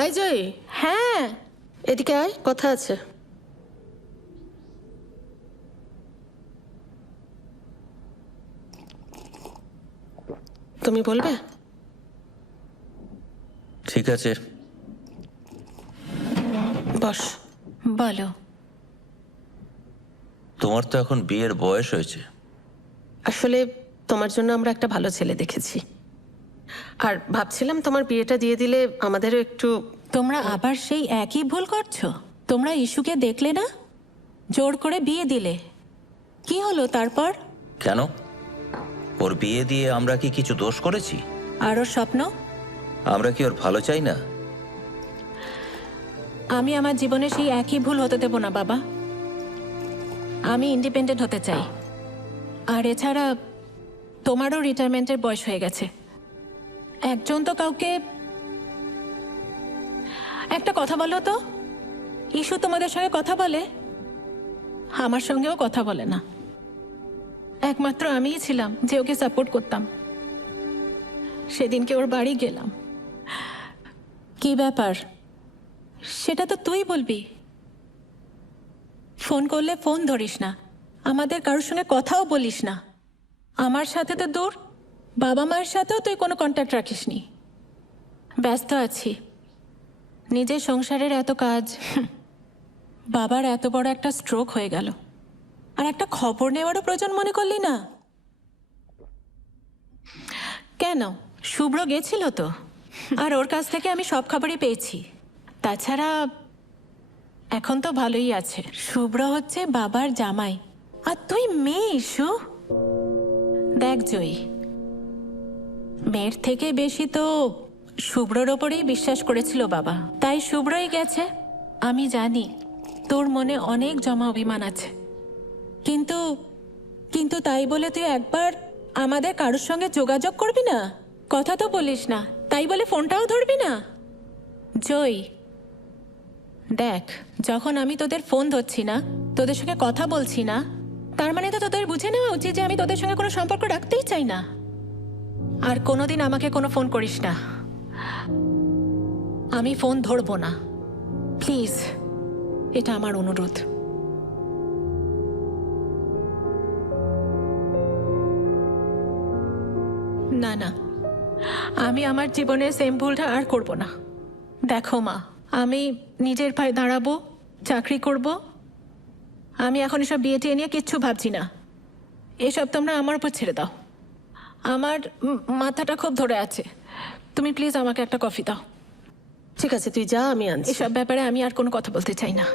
আয় জয়। হ্যাঁ, এদিকে আয়, কথা আছে। তুমি বলবে? ঠিক আছে, বস। বলো। তোমার তো এখন বিয়ের বয়স হয়েছে। আসলে তোমার জন্য আমরা একটা ভালো ছেলে দেখেছি, আর ভাবছিলাম তোমার বিয়েটা দিয়ে দিলে আমাদেরও একটু। তোমরা আবার সেই একই ভুল করছো। তোমরা ইস্যুকে দেখলে না, জোর করে বিয়ে দিলে। কি হলো তারপর? কেন? ওর বিয়ে দিয়ে আমরা কি কিছু দোষ করেছি? আর ওর স্বপ্ন? আমরা কি ওর ভালো চাই না? আমি আমার জীবনে সেই একই ভুল হতে দেব না বাবা। আমি ইন্ডিপেন্ডেন্ট হতে চাই। আর এছাড়া তোমারও রিটায়ারমেন্টের বয়স হয়ে গেছে। একজন তো কাউকে একটা কথা বলো তো, ইস্যু তোমাদের সঙ্গে কথা বলে, আমার সঙ্গেও কথা বলে না। একমাত্র আমিই ছিলাম যে ওকে সাপোর্ট করতাম। সেদিনকে ওর বাড়ি গেলাম। কি ব্যাপার সেটা তো তুই বলবি। ফোন করলে ফোন ধরিস না, আমাদের কারোর সঙ্গে কথাও বলিস না। আমার সাথে তো দূর, বাবা মায়ের সাথেও তুই কোনো কন্ট্যাক্ট রাখিসনি। ব্যস্ত আছি, নিজের সংসারের এত কাজ। বাবার এত বড় একটা স্ট্রোক হয়ে গেল, আর একটা খবর নেওয়ারও প্রয়োজন মনে করলি না? কেন, শুভ্র গেছিল তো, আর ওর কাছ থেকে আমি সব খবরই পেয়েছি। তাছাড়া এখন তো ভালোই আছে। শুভ্র হচ্ছে বাবার জামাই, আর তুই মেয়ে। ইস্যু দেখ জয়ী, মেয়ের থেকে বেশি তো শুভ্রর ওপরেই বিশ্বাস করেছিল বাবা, তাই শুভ্রই গেছে। আমি জানি তোর মনে অনেক জমা অভিমান আছে, কিন্তু কিন্তু তাই বলে তুই একবার আমাদের কারোর সঙ্গে যোগাযোগ করবি না? কথা তো বলিস না, তাই বলে ফোনটাও ধরবি না? জয় দেখ, যখন আমি তোদের ফোন ধরছি না, তোদের সঙ্গে কথা বলছি না, তার মানে তো তোদের বুঝে নেওয়া উচিত যে আমি তোদের সঙ্গে কোনো সম্পর্ক রাখতেই চাই না। আর কোনোদিন আমাকে কোনো ফোন করিস না, আমি ফোন ধরবো না, প্লিজ। এটা আমার অনুরোধ। না না, আমি আমার জীবনে সেম ভুলটা আর করব না। দেখো মা, আমি নিজের পায়ে দাঁড়াবো, চাকরি করব। আমি এখন এসব বিয়ে টিয়ে নিয়ে কিচ্ছু ভাবছি না। এসব তোমরা আমার উপর ছেড়ে দাও। আমার মাথাটা খুব ধরে আছে। তুমি প্লিজ আমাকে একটা কফি দাও। ঠিক আছে, তুই যা, আমি আনছি। এসব ব্যাপারে আমি আর কোনো কথা বলতে চাই না।